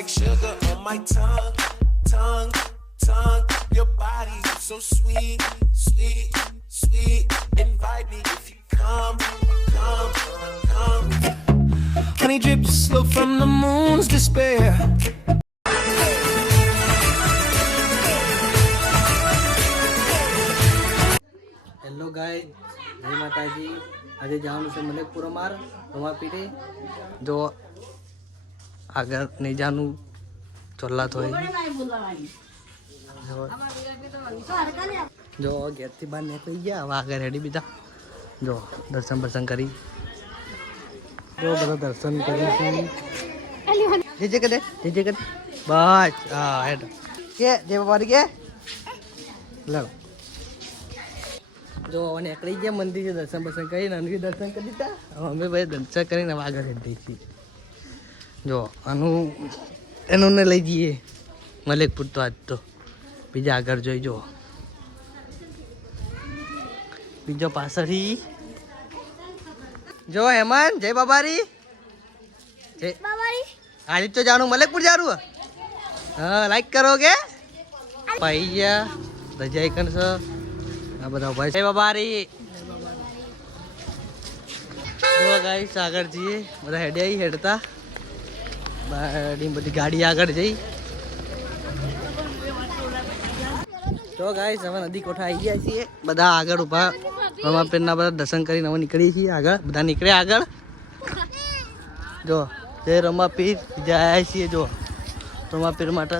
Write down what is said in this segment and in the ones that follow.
like sugar on my tongue, tongue, tongue. Your body so sweet, sweet, sweet. Invite me if you come, come, come. Honey drips slow from the moon's despair. Hello guys, જય માતાજી. આજે જવાનું છે મલેકપુર અમાર રમાપીરે. જો આગળ નહીં જાનું ચોલ્લા થોય જો ઘેરથી બહાર નીકળી ગયા. હવે આગળ રેડી બીજા જો દર્શન બર્શન કરી જો બધા દર્શન કરીશું. જે કરે બસ હા હેડ કે જે બાપા કે લો જો નીકળી ગયા મંદિરે દર્શન બર્શન કરીને અનુ દર્શન કરી દીધા. અમે ભાઈ દર્શન કરીને આગળ હેઠી છીએ. જો એનું ને લઈ જઈએ મલેકપુર. તો આજ તો બીજા આગળ જોઈ જો બીજો પાછળથી જો હેમંત જય બાબારી જય બાબારી. આજે તો જાણું મલેકપુર જારું. હા લાઈક કરો કે ભાઈ ગયા રજા કણ છે આ બધા ભાઈ જય બાબારી. જો ગાઈસ આગળ જઈએ બધા હેડે આવી હેડતા બધી ગાડી આગળ જઈ. તો ગાઈસ હવે નદી કોઠા આવી ગયા છીએ બધા આગળ ઊભા રમાપીરના બધા દર્શન કરીને હવે નીકળીએ છીએ આગળ. બધા નીકળે આગળ જો જય રમાપીર બીજા આવ્યા છીએ. જો રમાપીર માટે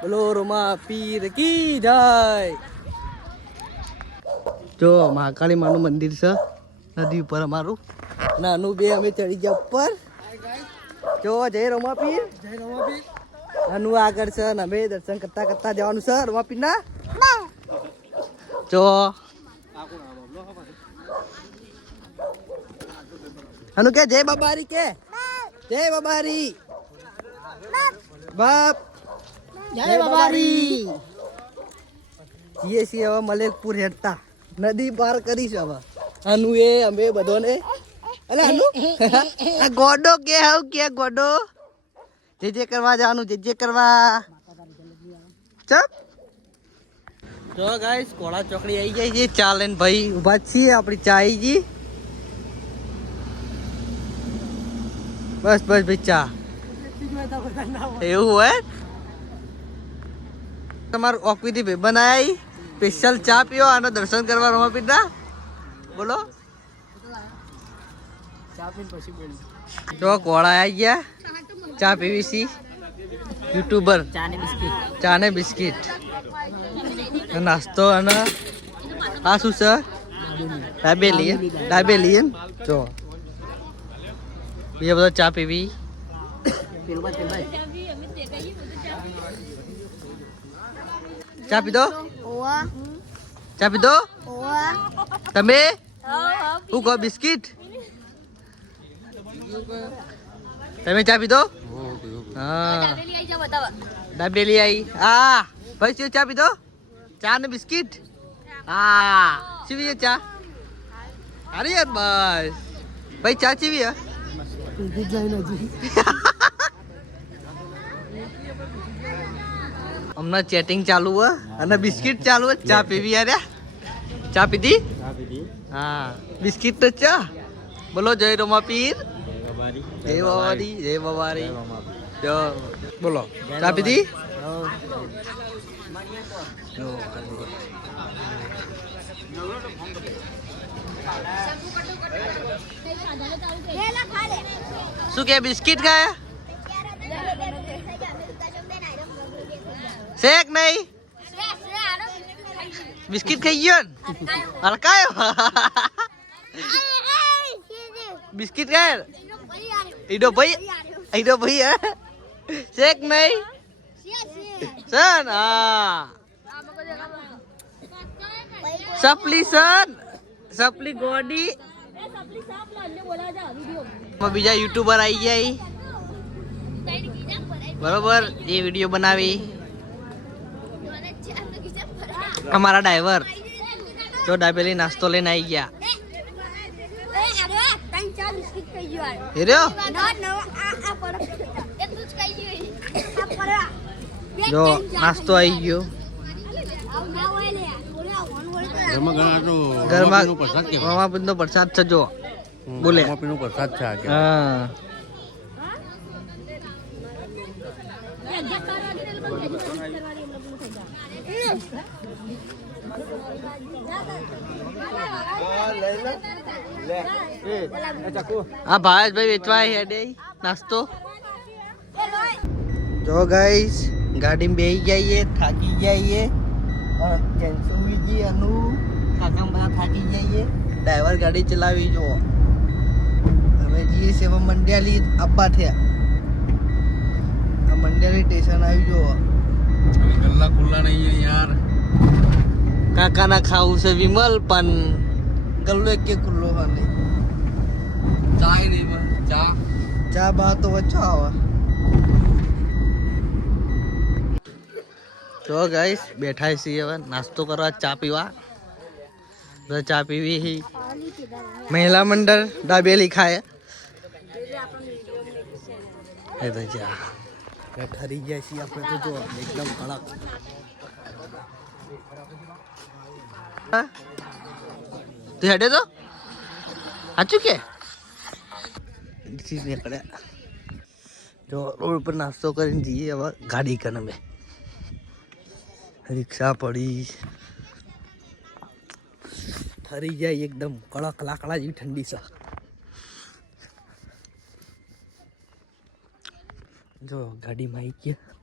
બોલો રમાપીર કી જય. જો મહાકાળી માનું મંદિર છે નદી ઉપર અમારું નાનું બે અમે ચડી ગયા ઉપર. જો જય રમાપીર જય રમાપીર. નાનું આગળ છે ને અમે દર્શન કરતા કરતા જવાનું છે રમાપીર ના. જો અનુ કે જય બાબારી કે જય બાબારી બાપ જય બાબારી. જીએ છીએ હવે મલેકપુર હેડતા નદી પાર કરીશ હવે. અનુ એ અમે બધોને અલે અનુ આ ગોડો કે હાવ કે ગોડો જે કરવા જવાનું જે કરવા ચપ. જો ગાઈસ કોળા ચોકડી આવી જાય છે. ચા લઈને ભાઈ ઊભા છીએ. આપણી ચા આવી ગઈ. બસ બસ ભાઈ ચા એવું હોય. તમારું ઓકવીથી ભાઈ બનાવી સ્પેશિયલ ચા પીવો અને દર્શન કરવા રમાપીરના બોલો. જો કોળા આવી ગયા ચા પીવીસી યુટ્યુબર ચા ને બિસ્કિટ નાસ્તો અને આ શું છે ડાબેલી જો બીજા બધા ચા પીવી. ચા પીધો ચા પીધો તમે શું કહો બિસ્કિટ તમે ચા પીધો. હા ડાબેલી આવી. હા ભાઈ શું ચા પીધો ચા ને બિસ્કિટ. હા ચીવી ચા. અરે યાર બસ ભાઈ ચા ચીવી હમણાં ચેટિંગ ચાલુ હે અને બિસ્કિટ ચાલુ હે. ચા પીવી યાર ચા પીધી. હા બિસ્કિટ તો ચા બોલો જય રમાપીર જય બાબારી જય બાબારી. જો બોલો ચા પીધી. શું કે બિસ્કિટ ખાયા શેક નહીં બિસ્કિટ ખાઈ ગયો ને હલકાયો બિસ્કિટ ખાય ઈડો ભાઈ હે શેક નહીં સન. હા સપલી ગોડી બીજા યુટ્યુબર આવી જાય બરોબર. એ વિડીયો બનાવી અમારા ડ્રાઈવર જો ડાબેલી નાસ્તો લઈને આવી ગયા. એ રહ્યો જો નાસ્તો આવી ગયો ઘરમાં રમાપીરનો પ્રસાદ છે જો બોલે પ્રસાદ છે હા આ ભાવેશભાઈ વેચવા હેડે નાસ્તો જો ગાઈસ ગાડીમાં બેસી જઈએ થાકી જઈએ કેન્સુજી અનુ કાકા બધા થાકી જઈએ ડ્રાઈવર ગાડી ચલાવી જો હવે જઈએ સેવા મંડ્યાલી આબા થયા આ મંડ્યાલી સ્ટેશન આવી જો ગલ્લા ખુલ્લા નહીં યાર કાકાના ખાવું છે વિમલ પણ ગલ્લો એક કે ખુલ્લો નહીં ચા નહીં ચા ચા બા તો વચ્ચો આવે તો ગાઈસ બેઠા છીએ હવે નાસ્તો કરવા ચા પીવા તો ચા પીવી મહિલા મંડળ દાબેલી ખાય એ તો ચા ઠરી ગયા છીએ આપણે તો જો એકદમ કડક તું હેડે તો સાચું કે નીકળ્યા જો રોડ પર નાસ્તો કરીને જઈએ હવે ગાડી કને મેં રિક્ષા પડી ઠરી જાય એકદમ કડક લાકડા જેવી ઠંડી છે જો ગાડીમાં આવી ગયા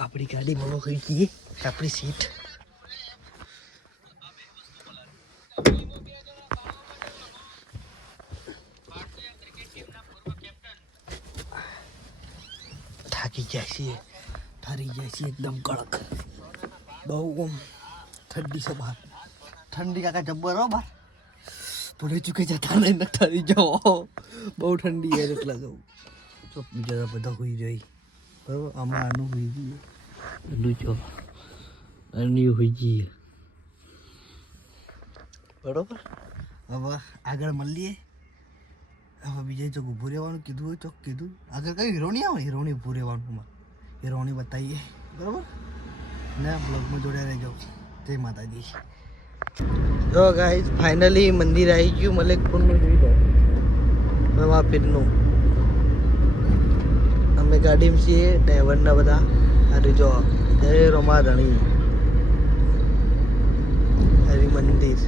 આપણી ગાડીમાં હોઈ ગઈ આપણી સીટ થાકી જાય છે ઠરી જાય છે એકદમ કડક બહુ ઠંડી છે બહાર ઠંડી કાકા જબ્બર હો બહાર થોડે ચૂકે જતા નહીં ને ઠરી જાઓ બહુ ઠંડી છે એટલે જવું તો બીજા બધા હોઈ જાય બરાબર આમાં આનું હોઈ જઈએ એનું જો આનું હોઈ જઈએ બરાબર હવે આગળ મળીએ હવે બીજે ચોક ઊભું રહેવાનું કીધું હોય ચોક કીધું આગળ કઈ હીરોણી આવે હીરોણી ઊભું રહેવાનું હીરોણી બતાવીએ બરાબર ને બ્લોગમાં જોડે રહેજો જય માતાજી જો ગાઈસ ફાઇનલી મંદિર આવી ગયું મલેકપુરનું જોઈ લો રમાપીરનું અમે ગાડીમાં છીએ ડ્રાઈવરના બધા અરે જો જય રમાધણી હરિ મંદિર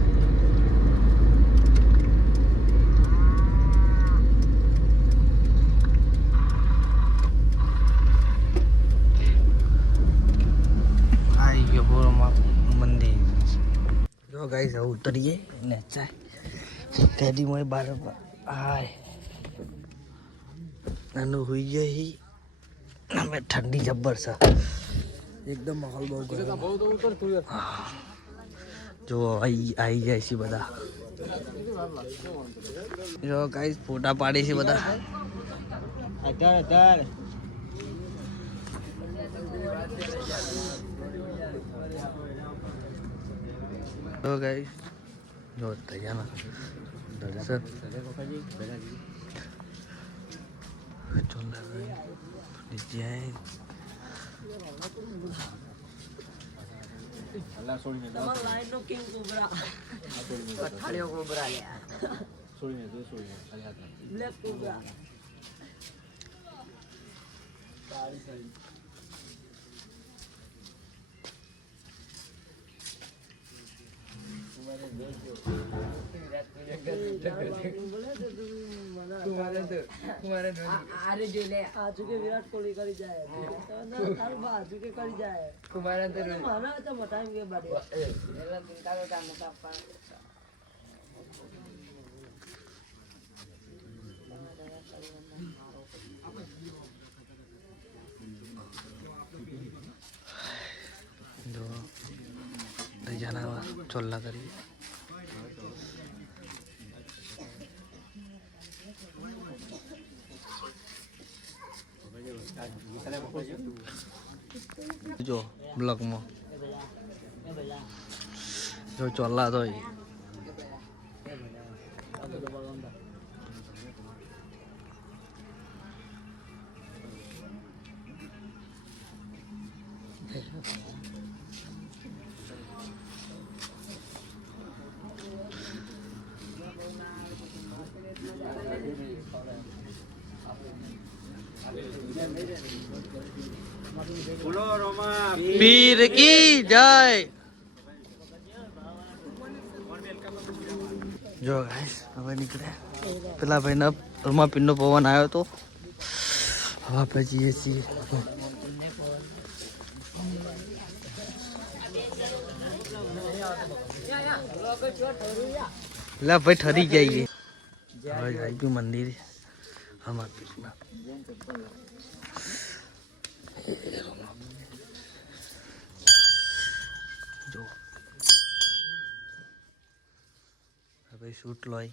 મંદિર જો ગાઈસ હવે ઉતરીએ ને ગાડી માં બાર હાય નાનું હોઈ જાય અમે ઠંડી જબ્બર છે એકદમ માહોલ બહુ ગરમ જો આવી જાય છે બધા જો ગાઈસ ફોટા પાડે છે બધા અત્યારે તો ગાઈસ જો તૈયાર દર્શન ચોલા ડિઝાઇન અલ્લા છોડીને તમાર લાઈન નો કિંગ કોબરા પથાળિયો કોબરા લ્યા છોડીને ખાલી હાથ બ્લેક કોબરા સારી સારી આજુ કે વિરાટ કોહલી કરી જાય આજુ કે કરી જાય કુમાર તો મોટા કે બારે जो जाना चोला करिए जो ब्लॉक में जो चोला तो પીર કી જય. જો ગાઈસ હવે નીકળ્યા. પેલા ભાઈને રમાપીરનો પવન આવ્યો તો હવે આપણે જઈએ છીએ. લા ભાઈ ઠરી ગયા હવે આવી ગયું મંદિર રમાપીરના. જો ભાઈ શૂટ લોય.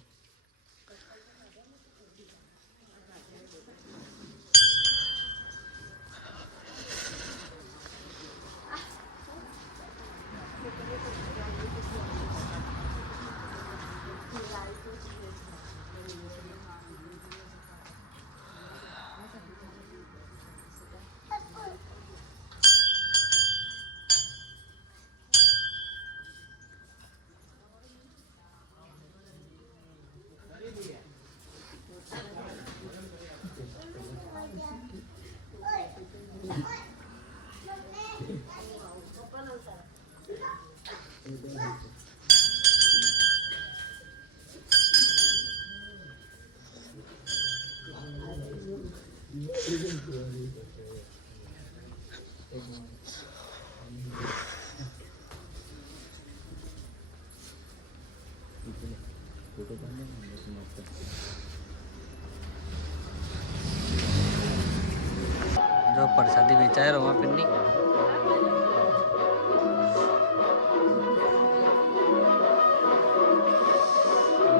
જો પ્રસાદી વેચાય રમાપીરની.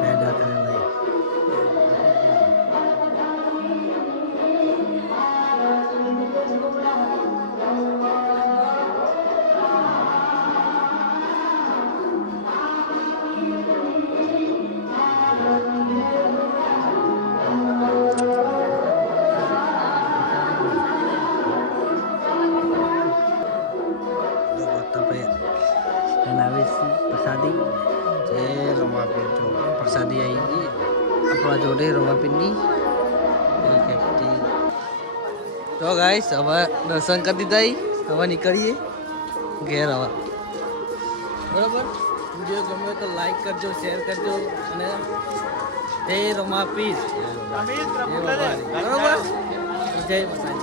મેડા કરેલા પ્રસાદી. જય રમાપીર. જો પ્રસાદી આવી ગઈ આપણા જોડે રમાપીરની. તો ગાઈસ હવે દર્શન કરી દીધા. હવે નીકળીએ ઘેર. હવે બરાબર. વિડીયો ગમે તો લાઈક કરજો, શેર કરજો અને જય રમાપીર. બરાબર. જય માતાજી.